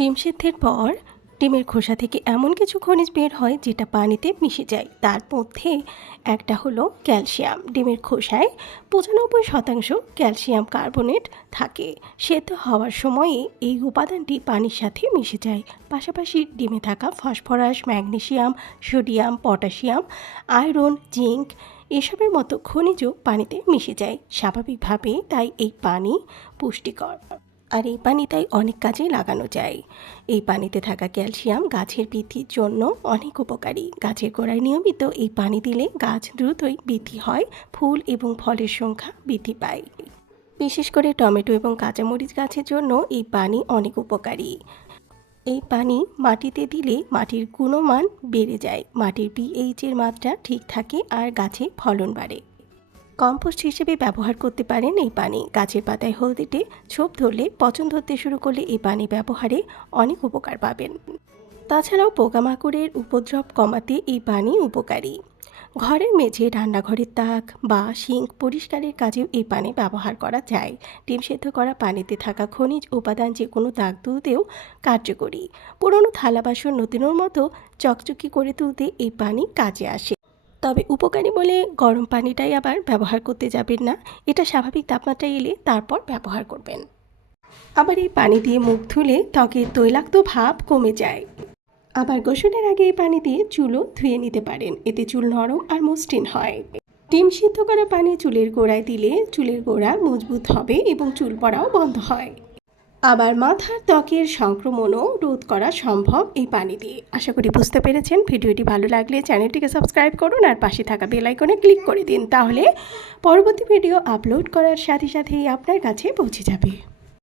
ডিম সিদ্ধের পর ডিমের খোসা থেকে এমন কিছু খনিজ বের হয় যেটা পানিতে মিশে যায়। তার মধ্যে একটা হলো ক্যালসিয়াম। ডিমের খোসায় পঁচানব্বই শতাংশ ক্যালসিয়াম কার্বনেট থাকে। সেদ্ধ হওয়ার সময়ে এই উপাদানটি পানির সাথে মিশে যায়। পাশাপাশি ডিমে থাকা phosphorus, magnesium, sodium potassium iron, zinc এসবের মতো খনিজও পানিতে মিশে যায়। স্বাভাবিকভাবে তাই এই পানি পুষ্টিকর। আর এই পানি তাই অনেক কাজে লাগানো যায়। এই পানিতে থাকা ক্যালসিয়াম গাছের বৃদ্ধির জন্য অনেক উপকারী। গাছের গোড়ায় নিয়মিত এই পানি দিলে গাছ দ্রুতই বৃদ্ধি হয়, ফুল এবং ফলের সংখ্যা বৃদ্ধি পায়। বিশেষ করে টমেটো এবং কাঁচামরিচ গাছের জন্য এই পানি অনেক উপকারী। এই পানি মাটিতে দিলে মাটির গুণমান বেড়ে যায়। মাটির পিএইচের মাত্রা ঠিক থাকে আর গাছে ফলন বাড়ে। কম্পোস্ট হিসেবে ব্যবহার করতে পারেন এই পানি। গাছের পাতায় হলদিটে ছোপ ধরলে, পচন ধরতে শুরু করলে এই পানি ব্যবহারে অনেক উপকার পাবেন। তাছাড়াও পোকামাকড়ের উপদ্রব কমাতে এই পানি উপকারী। ঘরের মেঝে, রান্নাঘরের তাক বা সিঙ্ক পরিষ্কারের কাজেও এই পানি ব্যবহার করা যায়। ডিম সেদ্ধ করা পানিতে থাকা খনিজ উপাদান যে কোনো দাগ তুলতেও কার্যকরী। পুরনো থালা বাসন নতুনের মতো চকচকি করে তুলতে এই পানি কাজে আসে। তবে উপকারী বলে গরম পানিটাই আবার ব্যবহার করতে যাবেন না। এটা স্বাভাবিক তাপমাত্রায় এলে তারপর ব্যবহার করবেন। আবার এই পানি দিয়ে মুখ ধুলে ত্বকের তৈলাক্ত ভাব কমে যায়। আবার গোসলের আগে এই পানি দিয়ে চুলও ধুয়ে নিতে পারেন। এতে চুল নরম আর মসৃণ হয়। ডিম সিদ্ধ করা পানি চুলের গোড়ায় দিলে চুলের গোড়া মজবুত হবে এবং চুল পড়াও বন্ধ হয়। আবার মাথার ত্বকের সংক্রমণও রোধ করা সম্ভব এই পানি দিয়ে। আশা করি বুঝতে পেরেছেন। ভিডিওটি ভালো লাগলে চ্যানেলটিকে সাবস্ক্রাইব করুন আর পাশে থাকা বেল আইকনে ক্লিক করে দিন, তাহলে পরবর্তী ভিডিও আপলোড করার সাথে সাথেই আপনার কাছে পৌঁছে যাবে।